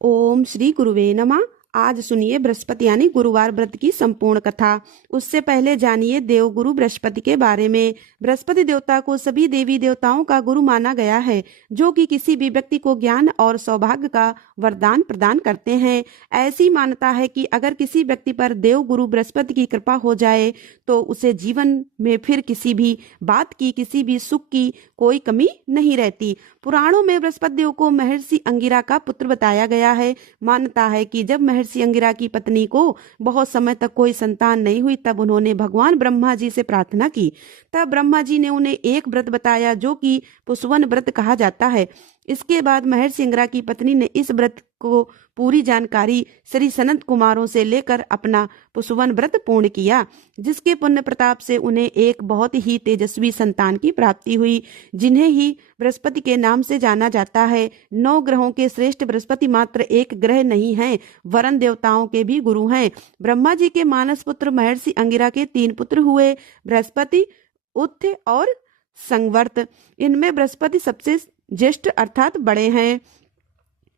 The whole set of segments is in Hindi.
ओम श्री गुरुवे नमः। आज सुनिए बृहस्पति यानी गुरुवार व्रत की संपूर्ण कथा। उससे पहले जानिए देवगुरु बृहस्पति के बारे में। बृहस्पति देवता को सभी देवी देवताओं का गुरु माना गया है, जो कि किसी भी व्यक्ति को ज्ञान और सौभाग्य का वरदान प्रदान करते हैं। ऐसी मान्यता है कि अगर किसी व्यक्ति पर देवगुरु बृहस्पति की कृपा हो जाए तो उसे जीवन में फिर किसी भी बात की, किसी भी सुख की कोई कमी नहीं रहती। पुराणों में बृहस्पति देव को महर्षि अंगिरा का पुत्र बताया गया है। मान्यता है कि जब महर्षि अंगिरा की पत्नी को बहुत समय तक कोई संतान नहीं हुई, तब उन्होंने भगवान ब्रह्मा जी से प्रार्थना की। तब ब्रह्मा जी ने उन्हें एक व्रत बताया, जो कि पुष्वन व्रत कहा जाता है। इसके बाद महर्षि अंगिरा की पत्नी ने इस व्रत को पूरी जानकारी श्री सनत कुमारों से लेकर अपना पुष्वन व्रत पूर्ण किया, जिसके पुण्य प्रताप से उन्हें एक बहुत ही तेजस्वी संतान की प्राप्ति हुई, जिन्हें ही बृहस्पति के नाम से जाना जाता है। 9 ग्रहों के श्रेष्ठ बृहस्पति मात्र एक ग्रह नहीं है, वरुण देवताओं के भी गुरु हैं। ब्रह्मा जी के मानस पुत्र महर्षि अंगिरा के 3 पुत्र हुए, बृहस्पति, उत्थ और संवर्त। इनमें बृहस्पति सबसे ज्येष्ठ अर्थात बड़े हैं।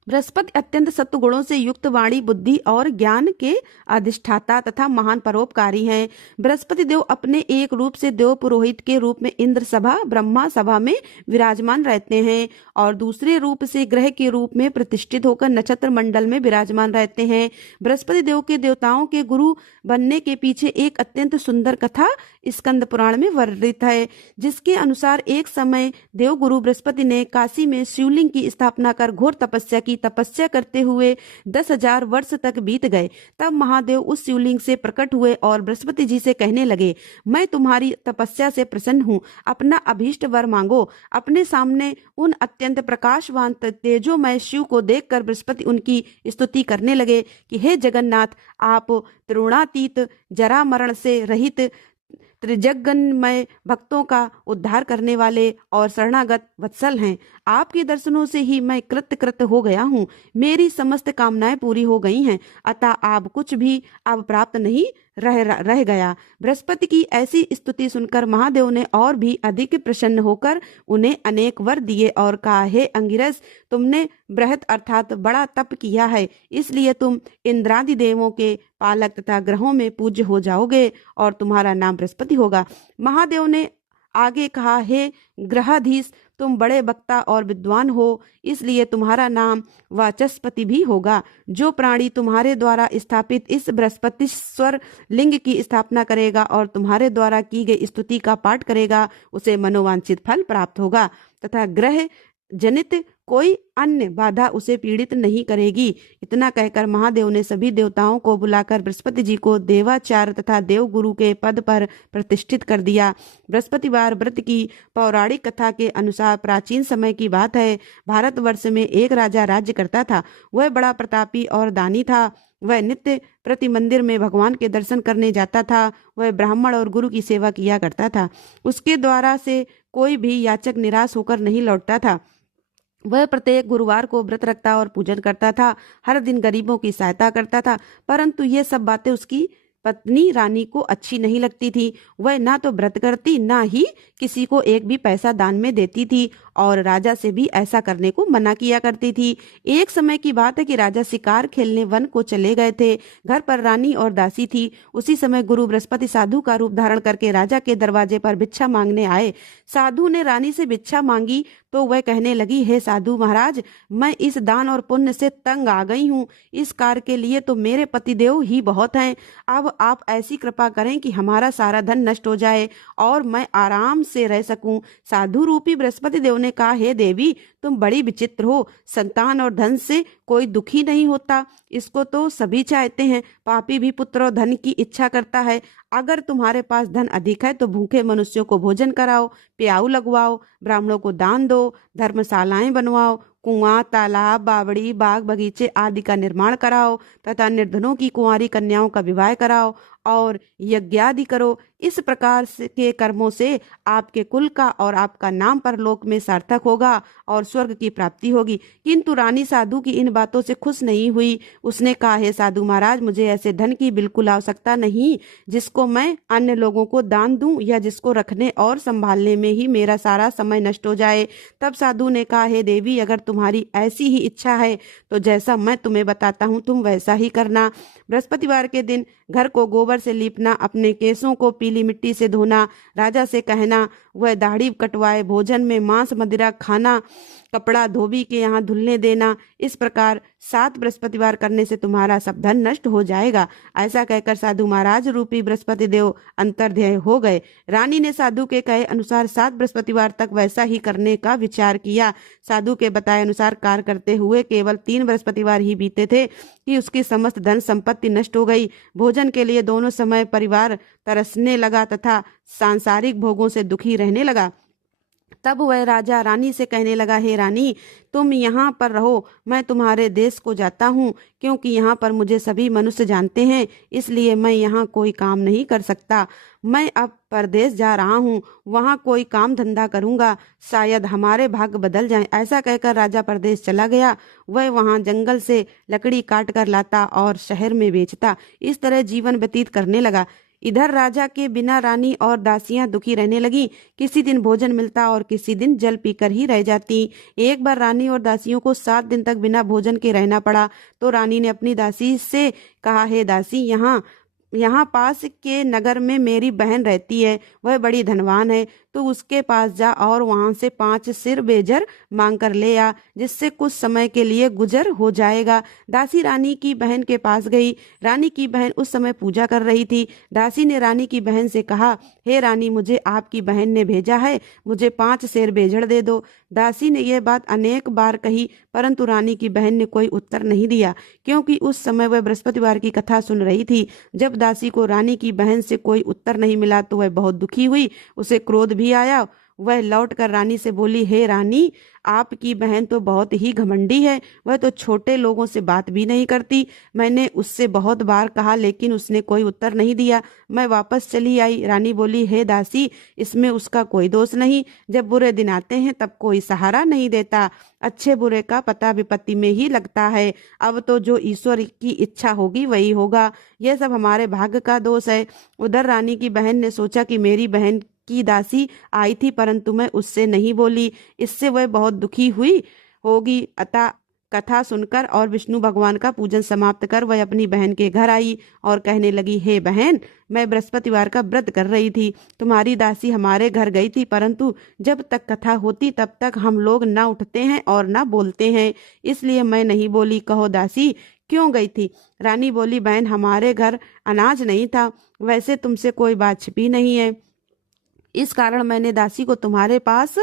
बृहस्पति अत्यंत सत्वगुणों से युक्त वाणी, बुद्धि और ज्ञान के अधिष्ठाता तथा महान परोपकारी हैं। बृहस्पति देव अपने एक रूप से देव पुरोहित के रूप में इंद्र सभा, ब्रह्मा सभा में विराजमान रहते हैं और दूसरे रूप से ग्रह के रूप में प्रतिष्ठित होकर नक्षत्र मंडल में विराजमान रहते हैं। बृहस्पति देव के देवताओं के गुरु बनने के पीछे एक अत्यंत सुंदर कथा स्कंद पुराण में वर्णित है, जिसके अनुसार एक समय देवगुरु बृहस्पति ने काशी में शिवलिंग की स्थापना कर घोर तपस्या की। तपस्या करते हुए 10,000 वर्ष तक बीत गए। तब महादेव उस शिवलिंग से प्रकट हुए और बृहस्पति जी से कहने लगे, मैं तुम्हारी तपस्या से प्रसन्न हूँ, अपना अभीष्ट वर मांगो। अपने सामने उन अत्यंत प्रकाशवान तेजोमय शिव को देखकर बृहस्पति उनकी स्तुति करने लगे कि हे जगन्नाथ, आप त्रिगुणातीत, जरा मरण से रहित, त्रिजगन्मय, भक्तों का उद्धार करने वाले और शरणागत वत्सल हैं। आपके दर्शनों से ही मैं कृत हो गया हूँ। मेरी समस्त कामनाएं पूरी हो गई हैं, अतः आप कुछ भी अब प्राप्त नहीं रह गया। बृहस्पति की ऐसी स्तुति सुनकर महादेव ने और भी अधिक प्रसन्न होकर उन्हें अनेक वर दिए और कहा, हे अंगिरस, तुमने बृहत अर्थात बड़ा तप किया है, इसलिए तुम इंद्रादि देवों के पालक तथा ग्रहों में पूज्य हो जाओगे और तुम्हारा नाम बृहस्पति होगा। महादेव ने आगे कहा, हे ग्रहाधीश, तुम बड़े वक्ता और विद्वान हो, इसलिए तुम्हारा नाम वाचस्पति भी होगा। जो प्राणी तुम्हारे द्वारा स्थापित इस बृहस्पतिश्वर लिंग की स्थापना करेगा और तुम्हारे द्वारा की गई स्तुति का पाठ करेगा, उसे मनोवांछित फल प्राप्त होगा तथा ग्रह जनित कोई अन्य बाधा उसे पीड़ित नहीं करेगी। इतना कहकर महादेव ने सभी देवताओं को बुलाकर बृहस्पति जी को देवाचार्य तथा देवगुरु के पद पर प्रतिष्ठित कर दिया। बृहस्पतिवार व्रत की पौराणिक कथा के अनुसार प्राचीन समय की बात है। भारतवर्ष में एक राजा राज्य करता था। वह बड़ा प्रतापी और दानी था। वह नित्य प्रति मंदिर में भगवान के दर्शन करने जाता था। वह ब्राह्मण और गुरु की सेवा किया करता था। उसके द्वारा से कोई भी याचक निराश होकर नहीं लौटता था। वह प्रत्येक गुरुवार को व्रत रखता और पूजन करता था। हर दिन गरीबों की सहायता करता था, परंतु ये सब बातें उसकी पत्नी रानी को अच्छी नहीं लगती थी। वह ना तो व्रत करती, ना ही किसी को एक भी पैसा दान में देती थी और राजा से भी ऐसा करने को मना किया करती थी। एक समय की बात है कि राजा शिकार खेलने वन को चले गए थे। घर पर रानी और दासी थी। उसी समय गुरु बृहस्पति साधु का रूप धारण करके राजा के दरवाजे पर भिक्षा मांगने आए। साधु ने रानी से भिक्षा मांगी तो वह कहने लगी, हे साधु महाराज, मैं इस दान और पुण्य से तंग आ गई हूँ। इस कार्य के लिए तो मेरे पतिदेव ही बहुत हैं। अब आप ऐसी कृपा करें कि हमारा सारा धन नष्ट हो जाए और मैं आराम से रह सकूं। साधु रूपी बृहस्पति देव ने कहा, हे देवी, तुम बड़ी विचित्र हो। संतान और धन से कोई दुखी नहीं होता, इसको तो सभी चाहते हैं। पापी भी पुत्र और धन की इच्छा करता है। अगर तुम्हारे पास धन अधिक है तो भूखे मनुष्यों को भोजन कराओ, प्याऊ लगवाओ, ब्राह्मणों को दान दो, धर्मशालाएं बनवाओ, कुआं, तालाब, बावड़ी, बाग बगीचे आदि का निर्माण कराओ तथा निर्धनों की कुंवारी कन्याओं का विवाह कराओ और यज्ञादि करो। इस प्रकार के कर्मों से आपके कुल का और आपका नाम परलोक में सार्थक होगा और स्वर्ग की प्राप्ति होगी। किंतु रानी साधु की इन बातों से खुश नहीं हुई। उसने कहा, हे साधु महाराज, मुझे ऐसे धन की बिल्कुल आवश्यकता नहीं जिसको मैं अन्य लोगों को दान दूं या जिसको रखने और संभालने में ही मेरा सारा समय नष्ट हो जाए। तब साधु ने कहा, हे देवी, अगर तुम्हारी ऐसी ही इच्छा है तो जैसा मैं तुम्हें बताता हूँ तुम वैसा ही करना। बृहस्पतिवार के दिन घर को गोबर से लीपना, अपने केसों को पीली मिट्टी से धोना, राजा से कहना वह दाढ़ी कटवाए, भोजन में मांस मदिरा खाना, कपड़ा धोबी के यहाँ धुलने देना। इस प्रकार 7 बृहस्पतिवार करने से तुम्हारा सब धन नष्ट हो जाएगा। ऐसा कहकर साधु महाराज रूपी बृहस्पति देव अंतर्ध्याय हो गए। रानी ने साधु के कहे अनुसार 7 बृहस्पतिवार तक वैसा ही करने का विचार किया। साधु के बताए अनुसार कार्य करते हुए केवल 3 बृहस्पतिवार ही बीते थे कि उसकी समस्त धन संपत्ति नष्ट हो गई। भोजन के लिए दोनों समय परिवार तरसने लगा तथा सांसारिक भोगों से दुखी रहने लगा। तब वह राजा रानी से कहने लगा, हे रानी, तुम यहाँ पर रहो, मैं तुम्हारे देश को जाता हूँ, क्योंकि यहाँ पर मुझे सभी मनुष्य जानते हैं, इसलिए मैं यहाँ कोई काम नहीं कर सकता। मैं अब परदेश जा रहा हूँ, वहाँ कोई काम धंधा करूँगा, शायद हमारे भाग्य बदल जाएं। ऐसा कहकर राजा परदेश चला गया। वह वहाँ जंगल से लकड़ी काट कर लाता और शहर में बेचता। इस तरह जीवन व्यतीत करने लगा। इधर राजा के बिना रानी और दासियां दुखी रहने लगी। किसी दिन भोजन मिलता और किसी दिन जल पीकर ही रह जाती। एक बार रानी और दासियों को 7 दिन तक बिना भोजन के रहना पड़ा। तो रानी ने अपनी दासी से कहा, हे दासी, यहाँ पास के नगर में मेरी बहन रहती है, वह बड़ी धनवान है, तो उसके पास जा और वहां से 5 सिर बेजर मांग कर ले आ, जिससे कुछ समय के लिए गुजर हो जाएगा। दासी रानी की बहन के पास गई। रानी की बहन उस समय पूजा कर रही थी। दासी ने रानी की बहन से कहा, हे रानी, मुझे आपकी बहन ने भेजा है, मुझे 5 सेर बेजड़ दे दो। दासी ने यह बात अनेक बार कही, परंतु रानी की बहन ने कोई उत्तर नहीं दिया, क्योंकि उस समय वह बृहस्पतिवार की कथा सुन रही थी। जब दासी को रानी की बहन से कोई उत्तर नहीं मिला तो वह बहुत दुखी हुई, उसे क्रोध भी आया। वह लौट कर रानी से बोली, हे रानी, आपकी बहन तो बहुत ही घमंडी है, वह तो छोटे लोगों से बात भी नहीं करती। मैंने उससे बहुत बार कहा लेकिन उसने कोई उत्तर नहीं दिया। मैं वापस चली आई। रानी बोली, हे दासी, इसमें उसका कोई दोष नहीं। जब बुरे दिन आते हैं तब कोई सहारा नहीं देता, अच्छे बुरे का पता विपत्ति में ही लगता है। अब तो जो ईश्वर की इच्छा होगी वही होगा, यह सब हमारे भाग्य का दोष है। उधर रानी की बहन ने सोचा कि मेरी बहन की दासी आई थी परंतु मैं उससे नहीं बोली, इससे वह बहुत दुखी हुई होगी। अतः कथा सुनकर और विष्णु भगवान का पूजन समाप्त कर वह अपनी बहन के घर आई और कहने लगी, हे बहन, मैं बृहस्पतिवार का व्रत कर रही थी, तुम्हारी दासी हमारे घर गई थी, परंतु जब तक कथा होती तब तक हम लोग ना उठते हैं और ना बोलते हैं, इसलिए मैं नहीं बोली। कहो दासी, क्यों गई थी? रानी बोली, बहन, हमारे घर अनाज नहीं था, वैसे तुमसे कोई बात छिपी नहीं है, इस कारण मैंने दासी को तुम्हारे पास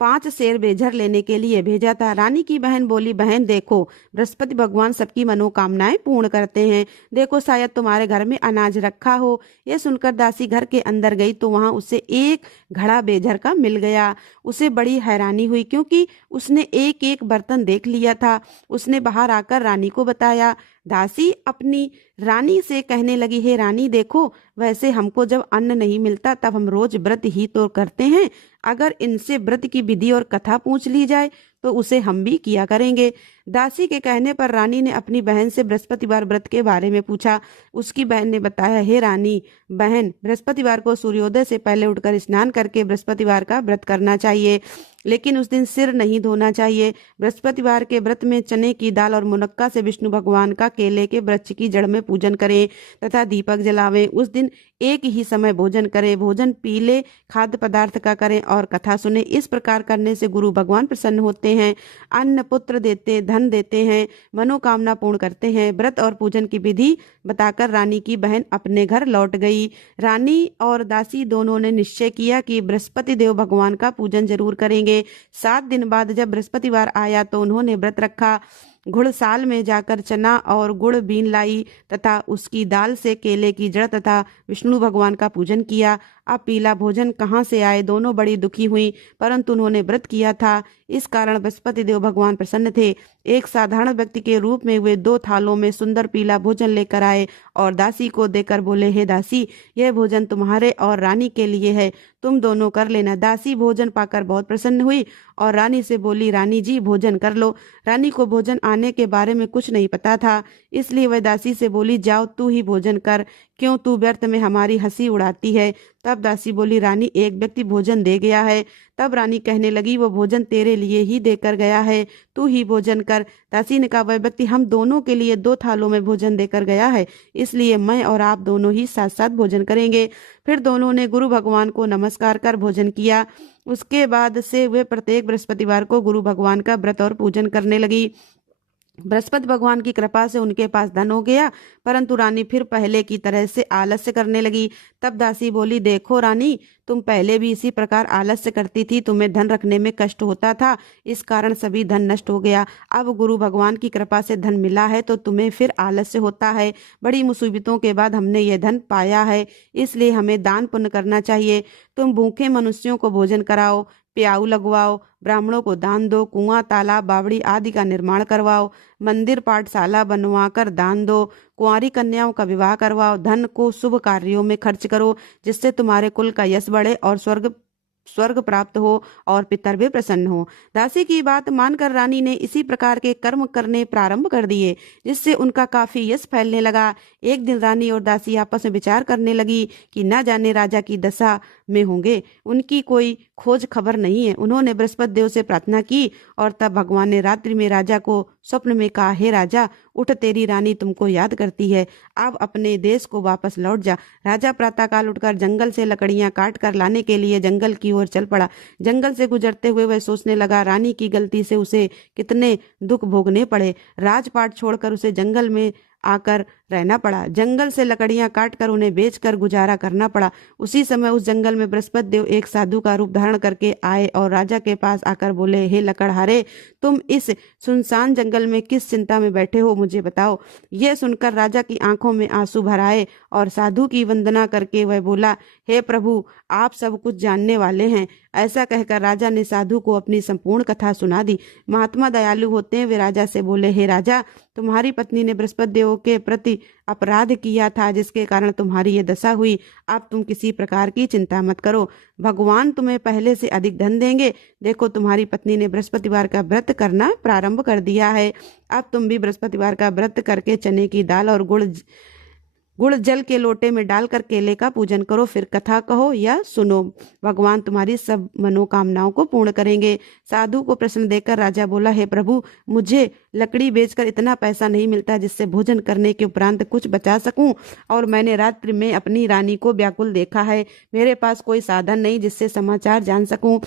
5 सेर बेझर लेने के लिए भेजा था। रानी की बहन बोली, बहन देखो, बृहस्पति भगवान सबकी मनोकामनाएं पूर्ण करते हैं, देखो शायद तुम्हारे घर में अनाज रखा हो। यह सुनकर दासी घर के अंदर गई तो वहां उसे एक घड़ा बेझर का मिल गया। उसे बड़ी हैरानी हुई क्योंकि उसने एक एक बर्तन देख लिया था। उसने बाहर आकर रानी को बताया। दासी अपनी रानी से कहने लगी, हे रानी देखो, वैसे हमको जब अन्न नहीं मिलता तब हम रोज व्रत ही तो करते हैं, अगर इनसे व्रत की विधि और कथा पूछ ली जाए तो उसे हम भी किया करेंगे। दासी के कहने पर रानी ने अपनी बहन से बृहस्पतिवार व्रत के बारे में पूछा। उसकी बहन ने बताया, हे रानी बहन, बृहस्पतिवार को सूर्योदय से पहले उठकर स्नान करके बृहस्पतिवार का व्रत करना चाहिए, लेकिन उस दिन सिर नहीं धोना चाहिए। बृहस्पतिवार के व्रत में चने की दाल और मुनक्का से विष्णु भगवान का केले के वृक्ष की जड़ में पूजन करें तथा दीपक जलावें। उस दिन एक ही समय भोजन करें, भोजन पीले खाद्य पदार्थ का करें और कथा सुने। इस प्रकार करने से गुरु भगवान प्रसन्न होते हैं, अन्न पुत्र देते, धन देते हैं, मनोकामना पूर्ण करते हैं। व्रत और पूजन की विधि बताकर रानी की बहन अपने घर लौट गई। रानी और दासी दोनों ने निश्चय किया कि बृहस्पति देव भगवान का पूजन जरूर करेंगे। 7 दिन बाद जब बृहस्पतिवार आया तो उन्होंने व्रत रखा घुड़साल में जाकर चना और गुड़ बीन लाई तथा उसकी दाल से केले की जड़ तथा विष्णु भगवान का पूजन किया। अब पीला भोजन कहाँ से आए? दोनों बड़ी दुखी हुई, परंतु उन्होंने व्रत किया था, इस कारण बृहस्पति देव भगवान प्रसन्न थे। एक साधारण व्यक्ति के रूप में वे 2 थालों में सुंदर पीला भोजन लेकर आए और दासी को देकर बोले, हे दासी, यह भोजन तुम्हारे और रानी के लिए है, तुम दोनों कर लेना। दासी भोजन पाकर बहुत प्रसन्न हुई और रानी से बोली, रानी जी भोजन कर लो। रानी को भोजन आने के बारे में कुछ नहीं पता था, इसलिए वह दासी से बोली, जाओ तू ही भोजन कर, क्यों तू व्यर्थ में हमारी हंसी उड़ाती है। तब दासी बोली, रानी एक व्यक्ति भोजन दे गया है। तब रानी कहने लगी, वो भोजन तेरे लिए ही देकर गया है, तू ही भोजन कर। दासी ने कहा, वह व्यक्ति हम दोनों के लिए 2 थालों में भोजन देकर गया है, इसलिए मैं और आप दोनों ही साथ साथ भोजन करेंगे। फिर दोनों ने गुरु भगवान को नमस्कार कर भोजन किया। उसके बाद से वे प्रत्येक बृहस्पतिवार को गुरु भगवान का व्रत और पूजन करने लगी। बृहस्पति भगवान की कृपा से उनके पास धन हो गया, परंतु रानी फिर पहले की तरह से आलस्य करने लगी। तब दासी बोली, देखो रानी, तुम पहले भी इसी प्रकार आलस्य करती थी, तुम्हें धन रखने में कष्ट होता था, इस कारण सभी धन नष्ट हो गया। अब गुरु भगवान की कृपा से धन मिला है तो तुम्हें फिर आलस्य होता है। बड़ी मुसीबतों के बाद हमने यह धन पाया है, इसलिए हमें दान पुण्य करना चाहिए। तुम भूखे मनुष्यों को भोजन कराओ, प्याऊ लगवाओ, ब्राह्मणों को दान दो, कुआं तालाब बावड़ी आदि का निर्माण करवाओ, मंदिर पाठशाला बनवा कर दान दो, कुंवारी कन्याओं का विवाह करवाओ, धन को शुभ कार्यों में खर्च करो, जिससे तुम्हारे कुल का यश बढ़े और स्वर्ग प्राप्त हो और पितर भी प्रसन्न हो। दासी की बात मानकर रानी ने इसी प्रकार के कर्म करने प्रारंभ कर दिए, जिससे उनका काफी यश फैलने लगा। एक दिन रानी और दासी आपस में विचार करने लगी कि न जाने राजा की दशा में होंगे, उनकी कोई खोज खबर नहीं है। उन्होंने बृहस्पति देव से प्रार्थना की और तब भगवान ने रात्रि में राजा को स्वप्न में कहा, हे राजा, उठ, तेरी रानी तुमको याद करती है, अब अपने देश को वापस लौट जा। राजा प्रातःकाल उठकर जंगल से लकड़ियां काट कर लाने के लिए जंगल की ओर चल पड़ा। जंगल से गुजरते हुए वह सोचने लगा, रानी की गलती से उसे कितने दुख भोगने पड़े। राजपाट छोड़कर उसे जंगल में आकर रहना पड़ा। जंगल से लकड़ियां काटकर उन्हें बेचकर गुजारा करना पड़ा। उसी समय उस जंगल में बृहस्पति देव एक साधु का रूप धारण करके आए और राजा के पास आकर बोले, हे लकड़हारे, तुम इस सुनसान जंगल में किस चिंता में बैठे हो, मुझे बताओ। यह सुनकर राजा की आंखों में आंसू भर आए और साधु की वंदना करके वह बोला, हे प्रभु, आप सब कुछ जानने वाले हैं। ऐसा कहकर राजा ने साधु को अपनी संपूर्ण कथा सुना दी। महात्मा दयालु होते हैं, वे राजा से बोले, हे राजा, तुम्हारी पत्नी ने बृहस्पति देव के प्रति अपराध किया था, जिसके कारण तुम्हारी ये दशा हुई। अब तुम किसी प्रकार की चिंता मत करो, भगवान तुम्हें पहले से अधिक धन देंगे। देखो, तुम्हारी पत्नी ने बृहस्पतिवार का व्रत करना प्रारंभ कर दिया है। अब तुम भी बृहस्पतिवार का व्रत करके चने की दाल और गुड़ जल के लोटे में डालकर केले का पूजन करो, फिर कथा कहो या सुनो, भगवान तुम्हारी सब मनोकामनाओं को पूर्ण करेंगे। साधु को प्रश्न देकर राजा बोला, हे प्रभु, मुझे लकड़ी बेचकर इतना पैसा नहीं मिलता जिससे भोजन करने के उपरांत कुछ बचा सकूं, और मैंने रात्रि में अपनी रानी को व्याकुल देखा है। मेरे पास कोई साधन नहीं जिससे समाचार जान सकूं,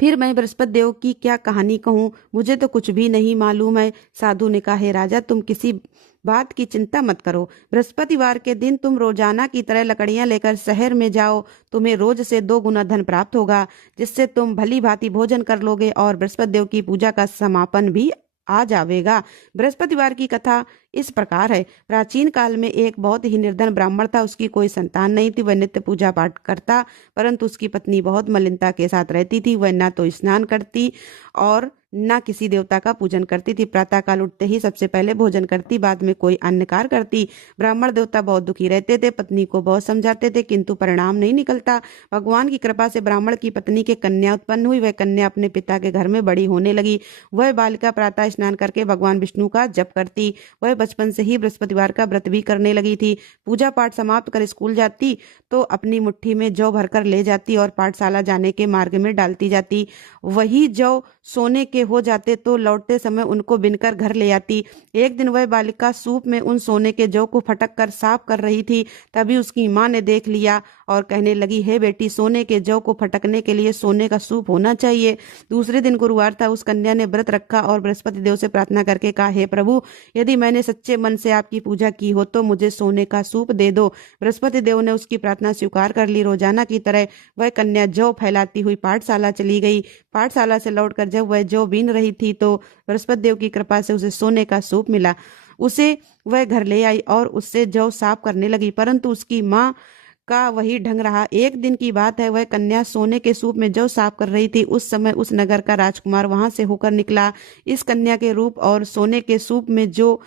फिर मैं बृहस्पति देव की क्या कहानी कहूँ, मुझे तो कुछ भी नहीं मालूम है। साधु ने कहा, हे राजा, तुम किसी बात की चिंता मत करो। बृहस्पतिवार के दिन तुम रोजाना की तरह लकड़ियां लेकर शहर में जाओ, तुम्हें रोज से 2 गुना धन प्राप्त होगा, जिससे तुम भली भांति भोजन कर लोगे और बृहस्पति देव की पूजा का समापन भी आ जावेगा। बृहस्पतिवार की कथा इस प्रकार है। प्राचीन काल में एक बहुत ही निर्धन ब्राह्मण था, उसकी कोई संतान नहीं थी। वह नित्य पूजा पाठ करता, परंतु उसकी पत्नी बहुत मलिनता के साथ रहती थी। वह न तो स्नान करती और न किसी देवता का पूजन करती थी। प्रातःकाल उठते ही सबसे पहले भोजन करती, बाद में कोई अन्य कार्य करती। ब्राह्मण देवता बहुत दुखी रहते थे, पत्नी को बहुत समझाते थे, किंतु परिणाम नहीं निकलता। भगवान की कृपा से ब्राह्मण की पत्नी के कन्या उत्पन्न हुई। वह कन्या अपने पिता के घर में बड़ी होने लगी। वह बालिका प्रातः स्नान करके भगवान विष्णु का जप करती। वह बचपन से ही बृहस्पतिवार का व्रत भी करने लगी थी। पूजा पाठ समाप्त कर स्कूल जाती तो अपनी मुट्ठी में जौ भरकर ले जाती और पाठशाला जाने के मार्ग में डालती जाती। वही जौ सोने के हो जाते तो लौटते समय उनको बिनकर घर ले आती। एक दिन वह बालिका सूप में उन सोने के जौ को फटक कर साफ कर रही थी, तभी उसकी माँ ने देख लिया और कहने लगी, हे बेटी, सोने के जौ को फटकने के लिए सोने का सूप होना चाहिए। दूसरे दिन गुरुवार था। उस कन्या ने व्रत रखा और बृहस्पति देव से प्रार्थना करके कहा, हे प्रभु, यदि मैंने सच्चे मन से आपकी पूजा की हो तो मुझे सोने का सूप दे दो। बृहस्पति देव ने उसकी प्रार्थना स्वीकार कर ली। रोजाना की तरह वह कन्या जौ फैलाती हुई पाठशाला चली गई। पाठशाला से लौटकर जब वह जौ बीन रही थी तो बृहस्पति देव की कृपा से उसे सोने का सूप मिला। उसे वह घर ले आई और उससे जौ साफ करने लगी, परंतु उसकी माँ का वही ढंग रहा। एक दिन की बात है, वह कन्या सोने के सूप में जौ साफ कर रही थी। उस समय उस नगर का राजकुमार वहां से होकर निकला। इस कन्या के रूप और सोने के सूप में जो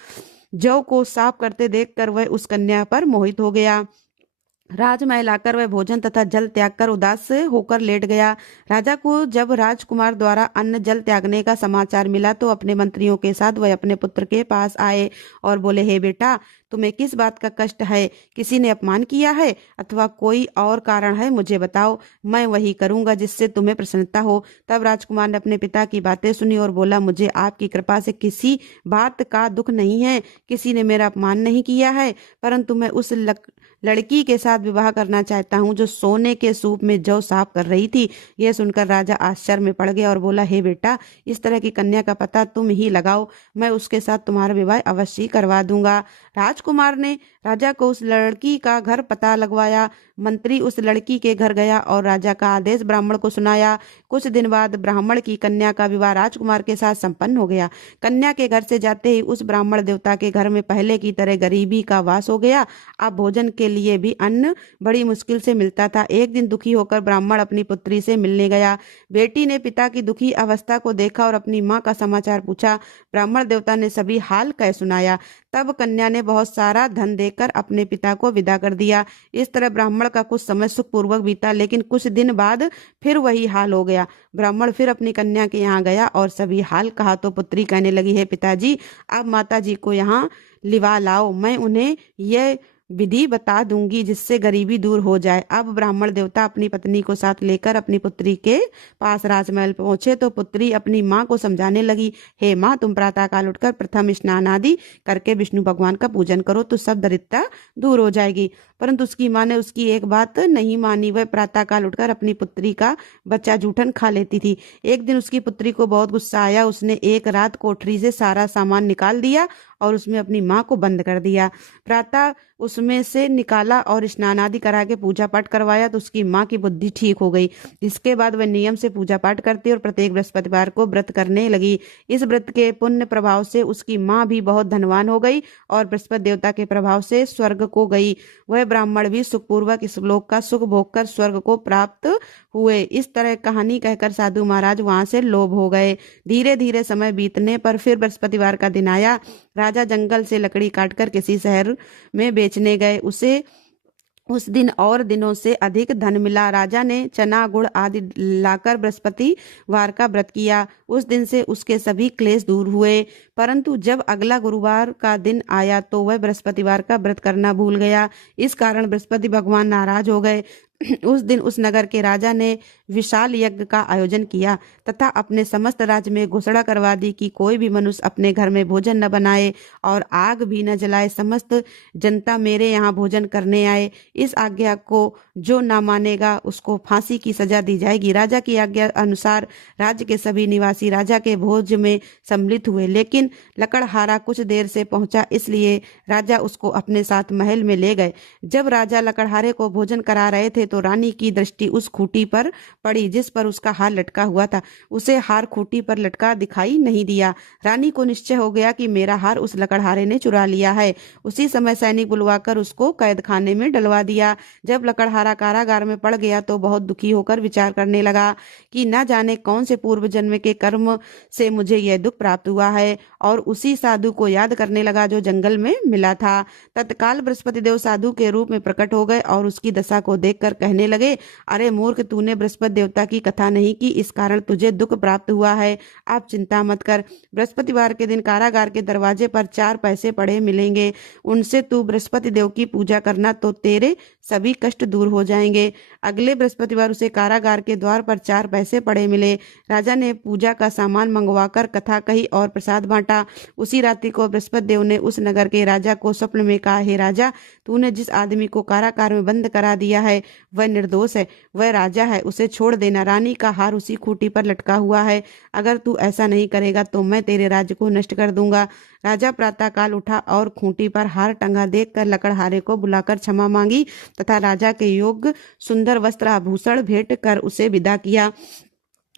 जौ को साफ करते देखकर वह उस कन्या पर मोहित हो गया। राजमहल आकर वह भोजन तथा जल त्याग कर उदास होकर लेट गया। राजा को जब राजकुमार द्वारा अन्न जल त्यागने का समाचार मिला तो अपने मंत्रियों के साथ वह अपने पुत्र के पास आए और बोले, हे बेटा, तुम्हें किस बात का कष्ट है? किसी ने अपमान किया है अथवा कोई और कारण है? मुझे बताओ, मैं वही करूंगा जिससे तुम्हें प्रसन्नता हो। तब राजकुमार ने अपने पिता की बातें सुनी और बोला, मुझे आपकी कृपा से किसी बात का दुख नहीं है। किसी ने मेरा अपमान नहीं किया है, परंतु मैं उस लड़की के साथ विवाह करना चाहता हूँ जो सोने के सूप में जौ साफ कर रही थी। यह सुनकर राजा आश्चर्य में पड़ गया और बोला, हे बेटा, इस तरह की कन्या का पता तुम ही लगाओ, मैं उसके साथ तुम्हारा विवाह अवश्य करवा दूंगा। राजकुमार ने राजा को उस लड़की का घर पता लगवाया। मंत्री उस लड़की के घर गया और राजा का आदेश ब्राह्मण को सुनाया। कुछ दिन बाद ब्राह्मण की कन्या का विवाह राजकुमार के साथ संपन्न हो गया। कन्या के घर से जाते ही उस ब्राह्मण देवता के घर में पहले की तरह गरीबी का वास हो गया। अब भोजन के लिए भी अन्न बड़ी मुश्किल से मिलता था। एक दिन दुखी होकर ब्राह्मण अपनी पुत्री से मिलने गया। बेटी ने पिता की दुखी अवस्था को देखा और अपनी माँ का समाचार पूछा। ब्राह्मण देवता ने सभी हाल कह सुनाया। तब कन्या ने बहुत सारा धन देकर अपने पिता को विदा कर दिया। इस तरह ब्राह्मण का कुछ समय सुखपूर्वक बीता, लेकिन कुछ दिन बाद फिर वही हाल हो गया। ब्राह्मण फिर अपनी कन्या के यहाँ गया और सभी हाल कहा तो पुत्री कहने लगी, है पिताजी, आप माता जी को यहाँ लिवा लाओ, मैं उन्हें यह विधि बता दूंगी जिससे गरीबी दूर हो जाए। अब ब्राह्मण देवता अपनी पत्नी को साथ लेकर अपनी पुत्री के पास राजमहल पहुंचे तो पुत्री अपनी माँ को समझाने लगी, हे माँ, तुम प्रातःकाल उठकर प्रथम स्नान आदि करके विष्णु भगवान का पूजन करो तो सब दरिद्रता दूर हो जाएगी। परंतु उसकी माँ ने उसकी एक बात नहीं मानी। वह प्रातःकाल उठकर अपनी पुत्री का बच्चा जूठन खा लेती थी। एक दिन उसकी पुत्री को बहुत गुस्सा आया। उसने एक रात कोठरी से सारा सामान निकाल दिया और उसमें अपनी माँ को बंद कर दिया। प्रातः उसमें से निकाला और स्नान आदि करा के पूजा पाठ करवाया तो उसकी माँ की बुद्धि ठीक हो गई। इसके बाद वह नियम से पूजा पाठ करती और प्रत्येक बृहस्पतिवार को व्रत करने लगी। इस व्रत के पुण्य प्रभाव से उसकी माँ भी बहुत धनवान हो गई और बृहस्पति देवता के प्रभाव से स्वर्ग को गई। वह ब्राह्मण भी सुखपूर्वक इस लोक का सुख भोग कर स्वर्ग को प्राप्त हुए। इस तरह कहानी कहकर साधु महाराज वहां से लोभ हो गए। धीरे धीरे समय बीतने पर फिर बृहस्पतिवार का दिन आया। राजा जंगल से लकड़ी काटकर किसी शहर में बेचने गए। उसे उस दिन और दिनों से अधिक धन मिला। राजा ने चना गुड़ आदि लाकर बृहस्पतिवार का व्रत किया। उस दिन से उसके सभी क्लेश दूर हुए। परंतु जब अगला गुरुवार का दिन आया तो वह बृहस्पतिवार का व्रत करना भूल गया। इस कारण बृहस्पति भगवान नाराज हो गए। उस दिन उस नगर के राजा ने विशाल यज्ञ का आयोजन किया तथा अपने समस्त राज्य में घोषणा करवा दी कि कोई भी मनुष्य अपने घर में भोजन न बनाए और आग भी न जलाए। समस्त जनता मेरे यहाँ भोजन करने आए। इस आज्ञा को जो न मानेगा उसको फांसी की सजा दी जाएगी। राजा की आज्ञा अनुसार राज्य के सभी निवासी राजा के भोज में सम्मिलित हुए, लेकिन लकड़हारा कुछ देर से पहुंचा, इसलिए राजा उसको अपने साथ महल में ले गए। जब राजा लकड़हारे को भोजन करा रहे थे तो रानी की दृष्टि उस खूंटी पर पड़ी जिस पर उसका हार लटका हुआ था। उसे हार खूंटी पर लटका दिखाई नहीं दिया। रानी को निश्चय हो गया कि मेरा हार उस लकड़हारे ने चुरा लिया है। उसी समय सैनिक बुलवाकर उसको कैद खाने में डलवा दिया। जब लकड़हारा कारागार में पड़ गया तो बहुत दुखी होकर विचार करने लगा कि न जाने कौन से पूर्व जन्म के कर्म से मुझे यह दुख प्राप्त हुआ है, और उसी साधु को याद करने लगा जो जंगल में मिला था। तत्काल बृहस्पति देव साधु के रूप में प्रकट हो गए और उसकी दशा को देखकर कहने लगे, अरे मूर्ख, तूने बृहस्पति देवता की कथा नहीं की, इस कारण तुझे दुख प्राप्त हुआ है। आप चिंता मत कर। बृहस्पतिवार के दिन कारागार के दरवाजे पर 4 पैसे पड़े मिलेंगे। उनसे तू बृहस्पति देव की पूजा करना तो तेरे सभी कष्ट दूर हो जाएंगे। अगले बृहस्पतिवार उसे कारागार के द्वार पर 4 पैसे पड़े मिले। राजा ने पूजा का सामान मंगवाकर कथा कही और प्रसाद बांटा। उसी रात्रि को बृहस्पति देव ने उस नगर के राजा को स्वप्न में कहा, हे राजा, तूने जिस आदमी को कारागार में बंद करा दिया है वह निर्दोष है, वह राजा है, उसे छोड़ देना। रानी का हार उसी खूंटी पर लटका हुआ है। अगर तू ऐसा नहीं करेगा तो मैं तेरे राज्य को नष्ट कर दूंगा। राजा प्रातःकाल उठा और खूंटी पर हार टंगा देखकर लकड़हारे को बुलाकर क्षमा मांगी तथा राजा के योग्य सुंदर वस्त्र आभूषण भेंट कर उसे विदा किया।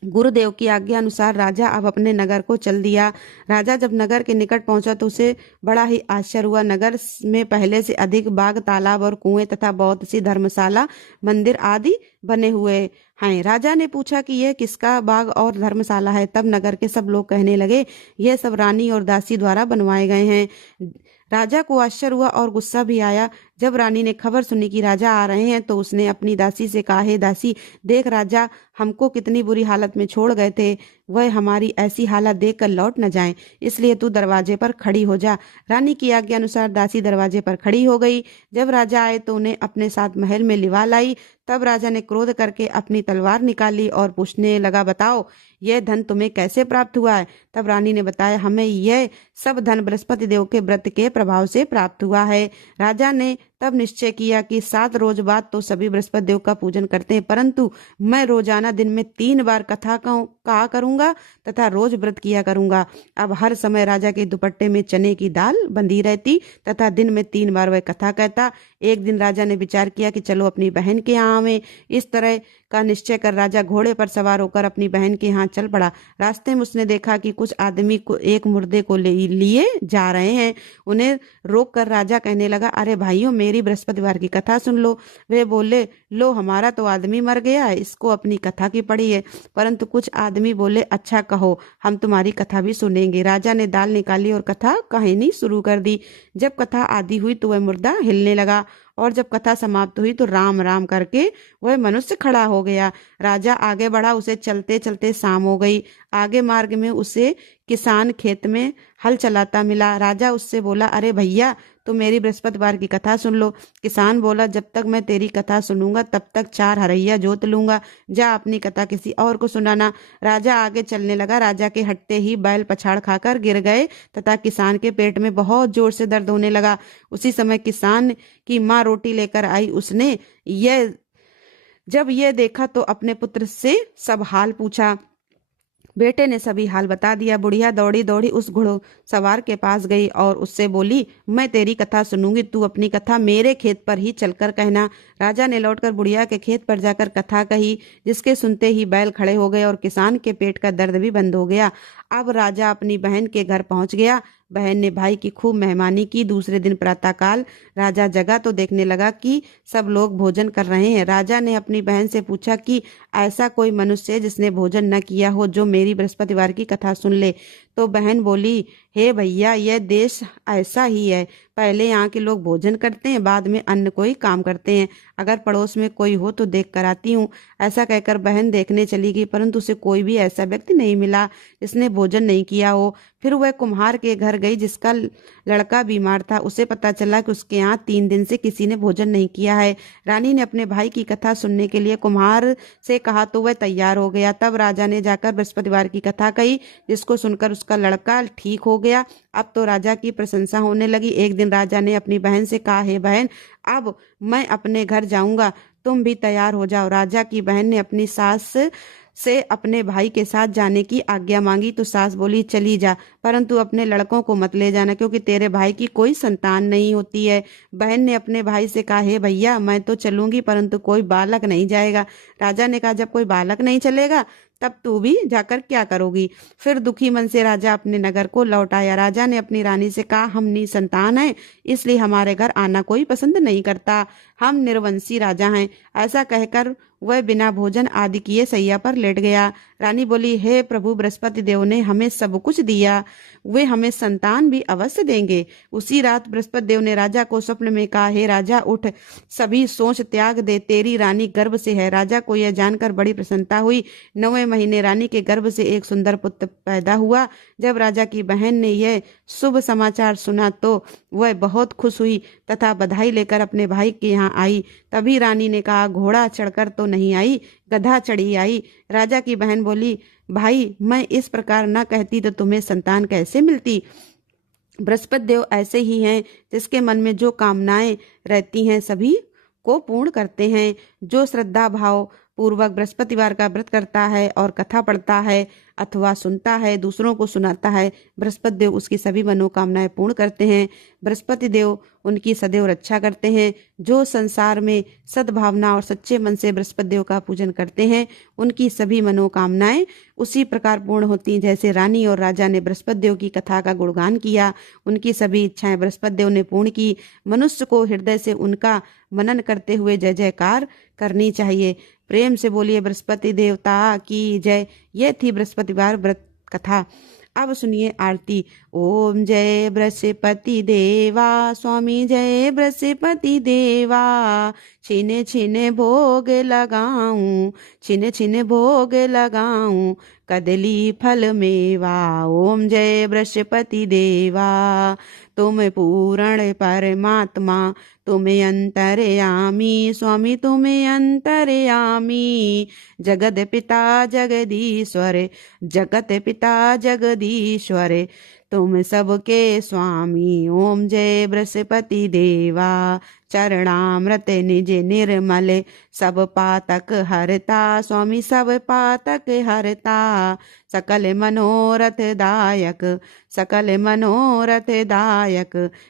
गुरुदेव की आज्ञा अनुसार राजा अब अपने नगर को चल दिया। राजा जब नगर के निकट पहुंचा तो उसे बड़ा ही आश्चर्य हुआ। नगर में पहले से अधिक बाग, तालाब और कुएं तथा बहुत सी धर्मशाला, मंदिर आदि बने हुए हैं। राजा ने पूछा कि यह किसका बाग और धर्मशाला है। तब नगर के सब लोग कहने लगे, यह सब रानी और दासी द्वारा बनवाए गए हैं। राजा को आश्चर्य हुआ और गुस्सा भी आया। जब रानी ने खबर सुनी कि राजा आ रहे हैं तो उसने अपनी दासी से कहा, हे दासी, देख राजा हमको कितनी बुरी हालत में छोड़ गए थे, वह हमारी ऐसी हालत देखकर लौट न जाएं, इसलिए तू दरवाजे पर खड़ी हो जा। रानी की आज्ञा अनुसार दासी दरवाजे पर खड़ी हो गई। जब राजा आए तो उन्हें अपने साथ महल में लिवा लाई। तब राजा ने क्रोध करके अपनी तलवार निकाली और पूछने लगा, बताओ यह धन तुम्हें कैसे प्राप्त हुआ है। तब रानी ने बताया, हमें यह सब धन बृहस्पति देव के व्रत के प्रभाव से प्राप्त हुआ है। राजा ने तब निश्चय किया कि 7 रोज बाद तो सभी बृहस्पति देव का पूजन करते हैं, परंतु मैं रोजाना दिन में 3 बार कथा कहा करूंगा तथा रोज व्रत किया करूंगा। अब हर समय राजा के दुपट्टे में चने की दाल बंधी रहती तथा दिन में 3 बार वह कथा कहता। एक दिन राजा ने विचार किया कि चलो अपनी बहन के यहाँ में। इस तरह का निश्चय कर राजा घोड़े पर सवार होकर अपनी बहन के यहाँ चल पड़ा। रास्ते में उसने देखा कि कुछ आदमी को एक मुर्दे को लिए जा रहे हैं। उन्हें रोक कर राजा कहने लगा, अरे भाइयों, मेरी बृहस्पतिवार की कथा सुन लो। वे बोले, लो हमारा तो आदमी मर गया है, इसको अपनी कथा की पड़ी है। परंतु कुछ आदमी बोले, अच्छा कहो, हम तुम्हारी कथा भी सुनेंगे। राजा ने दाल निकाली और कथा कहानी शुरू कर दी। जब कथा आदि हुई तो वह मुर्दा हिलने लगा और जब कथा समाप्त हुई तो राम राम करके वह मनुष्य खड़ा हो गया। राजा आगे बढ़ा, उसे चलते चलते शाम हो गई। आगे मार्ग में उसे किसान खेत में हल चलाता मिला। राजा उससे बोला, अरे भैया, तो मेरी बृहस्पतिवार की कथा सुन लो। किसान बोला, जब तक मैं तेरी कथा सुनूंगा तब तक 4 हरैया जोत लूंगा, जा अपनी कथा किसी और को सुनाना। राजा आगे चलने लगा। राजा के हटते ही बैल पछाड़ खाकर गिर गए तथा किसान के पेट में बहुत जोर से दर्द होने लगा। उसी समय किसान की माँ रोटी लेकर आई। उसने जब यह देखा तो अपने पुत्र से सब हाल पूछा। बेटे ने सभी हाल बता दिया। बुढ़िया दौड़ी दौड़ी उस घुड़ो सवार के पास गई और उससे बोली, मैं तेरी कथा सुनूंगी, तू अपनी कथा मेरे खेत पर ही चलकर कहना। राजा ने लौटकर बुढ़िया के खेत पर जाकर कथा कही, जिसके सुनते ही बैल खड़े हो गए और किसान के पेट का दर्द भी बंद हो गया। अब राजा अपनी बहन के घर पहुंच गया। बहन ने भाई की खूब मेहमानी की। दूसरे दिन प्रातःकाल राजा जगा तो देखने लगा कि सब लोग भोजन कर रहे हैं। राजा ने अपनी बहन से पूछा कि ऐसा कोई मनुष्य है जिसने भोजन न किया हो, जो मेरी बृहस्पतिवार की कथा सुन ले। तो बहन बोली, हे भैया, यह देश ऐसा ही है, पहले यहाँ के लोग भोजन करते हैं, बाद में अन्य कोई काम करते हैं। अगर पड़ोस में कोई हो तो देख कर आती हूँ। ऐसा कहकर बहन देखने चली गई, परंतु उसे कोई भी ऐसा व्यक्ति नहीं मिला जिसने भोजन नहीं किया हो। फिर वह कुम्हार के घर गई जिसका लड़का बीमार था। उसे पता चला कि उसके यहाँ 3 दिन से किसी ने भोजन नहीं किया है। रानी ने अपने भाई की कथा सुनने के लिए कुम्हार से कहा तो वह तैयार हो गया। तब राजा ने जाकर बृहस्पतिवार की कथा कही, जिसको सुनकर उसका लड़का ठीक हो गया। अब तो राजा की प्रशंसा होने लगी। एक दिन राजा ने अपनी बहन से कहा, हे बहन, अब मैं अपने घर जाऊंगा, तुम भी तैयार हो जाओ। राजा की बहन ने अपनी सास से अपने भाई के साथ जाने की आज्ञा मांगी तो सास बोली, चली जा, परंतु अपने लड़कों को मत ले जाना, क्योंकि तेरे भाई की कोई संतान नहीं होती है। बहन ने अपने भाई से कहा, हे भैया, मैं तो चलूंगी, परंतु कोई बालक नहीं जाएगा। राजा ने कहा, जब कोई बालक नहीं चलेगा तब तू भी जाकर क्या करोगी। फिर दुखी मन से राजा अपने नगर को लौट आया। राजा ने अपनी रानी से कहा, हम निसंतान हैं, इसलिए हमारे घर आना कोई पसंद नहीं करता, हम निर्वंशी राजा हैं। ऐसा कहकर वह बिना भोजन आदि किए सैया पर लेट गया। रानी बोली, हे प्रभु, बृहस्पति देव ने हमें सब कुछ दिया, वे हमें संतान भी अवश्य देंगे। उसी रात बृहस्पति देव ने राजा को स्वप्न में कहा, हे राजा, उठ, सभी सोच त्याग दे, तेरी रानी गर्भ से है। राजा को यह जानकर बड़ी प्रसन्नता हुई। 9वें महीने रानी के गर्भ से एक सुंदर पुत्र पैदा हुआ। जब राजा की बहन ने यह शुभ समाचार सुना तो वह बहुत खुश हुई तथा बधाई लेकर अपने भाई के यहाँ आई। तभी रानी ने कहा, घोड़ा चढ़कर तो नहीं आई, गधा चढ़ी आई। राजा की बहन बोली, भाई, मैं इस प्रकार न कहती तो तुम्हें संतान कैसे मिलती। बृहस्पति देव ऐसे ही हैं, जिसके मन में जो कामनाएं रहती हैं सभी को पूर्ण करते हैं। जो श्रद्धा भाव पूर्वक बृहस्पतिवार का व्रत करता है और कथा पढ़ता है अथवा सुनता है, दूसरों को सुनाता है, बृहस्पति देव उसकी सभी मनोकामनाएं पूर्ण करते हैं। बृहस्पति देव उनकी सदैव रक्षा करते हैं। जो संसार में सद्भावना और सच्चे मन से बृहस्पति देव का पूजन करते हैं उनकी सभी मनोकामनाएं उसी प्रकार पूर्ण होती हैं जैसे रानी और राजा ने बृहस्पति देव की कथा का गुणगान किया, उनकी सभी इच्छाएं बृहस्पति देव ने पूर्ण की। मनुष्य को हृदय से उनका मनन करते हुए जय जयकार करनी चाहिए। प्रेम से बोलिए बृहस्पति देवता की जय। यह थी बृहस्पतिवार व्रत कथा। अब सुनिए आरती। ओम जय बृहस्पति देवा, स्वामी जय बृहस्पति देवा। छिने छिने भोग लगाऊं, छिने छिने भोग लगाऊं, कदली फल मेवा। ओम जय बृहस्पति देवा। तुम पूर्ण परमात्मा, तुम्हें अंतर्यामी, स्वामी तुम्हें अंतर्यामी। जगत पिता जगदीश्वर, जगत पिता जगदीश्वर, तुम सबके स्वामी। ओम जय बृहस्पति देवा। चरणामृत निज निर्मल, सब पातक हरता, स्वामी सब पातक हरता। सकल मनोरथ दायक, सकल मनोरथ दायक,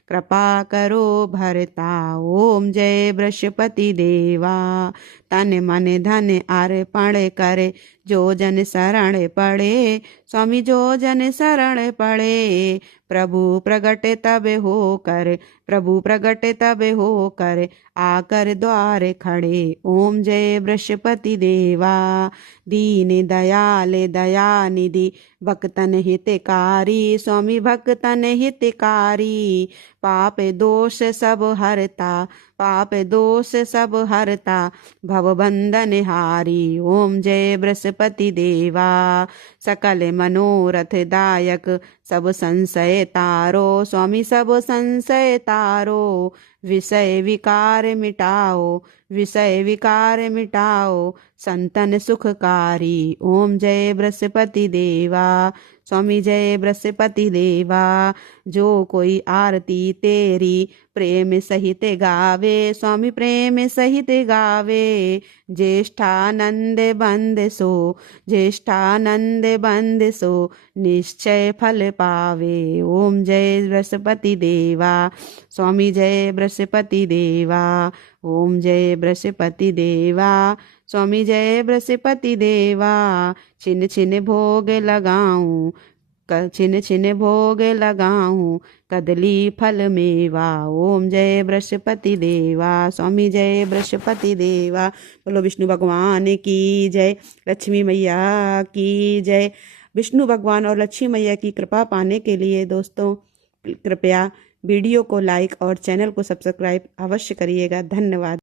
कृपा करो भरता। ओम जय बृहस्पति देवा। तन मन धन अर्पण करे, जो जन शरण पड़े, स्वामी जो जन शरण पड़े। प्रभु प्रगट तब हो कर, प्रभु प्रगट तब हो कर, आकर द्वार खड़े। ओम जय बृहस्पति देवा। दीन दयाल दया निधि, भक्तन हितकारी, स्वामी भक्तन हितकारी। पाप दोष सब हरता, पाप दोष सब हरता, भवबंधन हारी। ओम जय बृहस्पति देवा। सकल मनोरथ दायक, सब संशय तारो, स्वामी सब संशय तारो। विषय विकार मिटाओ, विषय विकार मिटाओ, संतन सुखकारी। ओम जय बृहस्पति देवा। स्वामी जय बृहस्पति देवा। जो कोई आरती तेरी प्रेम सहित गावे, स्वामी प्रेम सहित गावे। ज्येष्ठानंद बंद सो, ज्येष्ठानंद बंद सो, निश्चय फल पावे। ओम जय बृहस्पति देवा। स्वामी जय बृहस्पति देवा। ओम जय बृहस्पति देवा। स्वामी जय बृहस्पति देवा। छिन छिन भोग लगाऊं, छिन छिन भोग लगाऊं, कदली फल मेवा। ओम जय बृहस्पति देवा। स्वामी जय बृहस्पति देवा। बोलो विष्णु भगवान की जय, लक्ष्मी मैया की जय। विष्णु भगवान और लक्ष्मी मैया की कृपा पाने के लिए दोस्तों कृपया वीडियो को लाइक और चैनल को सब्सक्राइब अवश्य करिएगा। धन्यवाद।